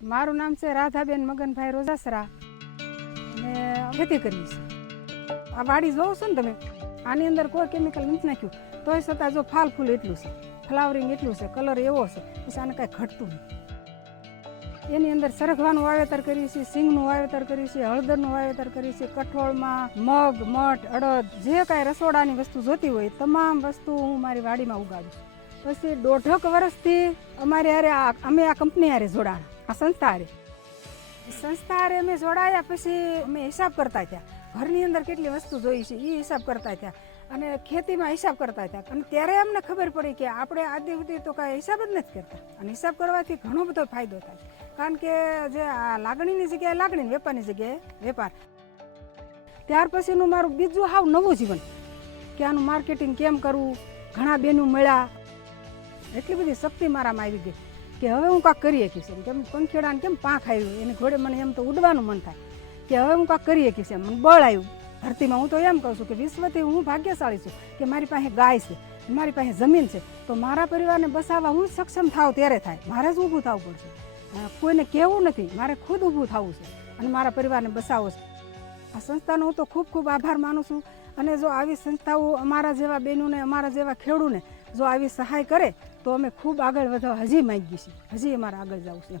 મારું નામ છે રાધાબેન મગનભાઈ રોજાસરા અને ખેતી કરી છે. આ વાડી જોવો છો ને તમે, આની અંદર કોઈ કેમિકલ નથી નાખ્યું, તોય છતાં જો ફાલ ફૂલ એટલું છે, ફ્લાવરિંગ એટલું છે, કલર એવો છે, પછી આને કાંઈ ઘટતું નથી. એની અંદર સરગવાનું વાવેતર કરીએ છીએ, સિંગનું વાવેતર કરીએ છીએ, હળદરનું વાવેતર કરીએ છીએ, કઠોળમાં મગ, મઠ, અડદ, જે કાંઈ રસોડાની વસ્તુ જોતી હોય તમામ વસ્તુ હું મારી વાડીમાં ઉગાડું છું. પછી 1.5 વર્ષથી અમારે અમે આ કંપની હારે જોડાણા, આ સંસ્થા હારે અમે જોડાયા. પછી અમે હિસાબ કરતા થયા, ઘરની અંદર કેટલી વસ્તુ જોઈ છે એ હિસાબ કરતા થયા અને ખેતીમાં હિસાબ કરતા થયા. અને ત્યારે અમને ખબર પડી કે આપણે આદિ સુધી તો કાંઈ હિસાબ જ નથી કરતા, અને હિસાબ કરવાથી ઘણો બધો ફાયદો થાય. કારણ કે જે આ લાગણીની જગ્યાએ લાગણી, વેપારની જગ્યાએ વેપાર. ત્યાર પછીનું મારું બીજું હાવ નવું જીવન કે આનું માર્કેટિંગ કેમ કરવું. ઘણા બેનું મળ્યા, એટલી બધી શક્તિ મારામાં આવી ગઈ કે હવે હું કાંઈક કરી શકીશ. કેમ પંખેડાને કેમ પાંખ આવ્યું એની ઘોડે મને એમ તો ઉડવાનું મન થાય કે હવે હું કાંઈક કરી શકીશ. એમ મને બળ આવ્યું ધરતીમાં. હું તો એમ કહું છું કે વિશ્વથી હું ભાગ્યશાળી છું કે મારી પાસે ગાય છે, મારી પાસે જમીન છે, તો મારા પરિવારને બસાવવા હું સક્ષમ થાવ ત્યારે થાય. મારે જ ઊભું થવું પડશે, કોઈને કહેવું નથી, મારે ખુદ ઊભું થવું છે અને મારા પરિવારને બસાવવો છે. આ સંસ્થાનો હું તો ખૂબ ખૂબ આભાર માનું છું. અને જો આવી સંસ્થાઓ અમારા જેવા બહેનોને, અમારા જેવા ખેડૂને જો આવી સહાય કરે તો અમે ખૂબ આગળ વધવા હજી માંગીએ છીએ, હજી અમારે આગળ જવું છે.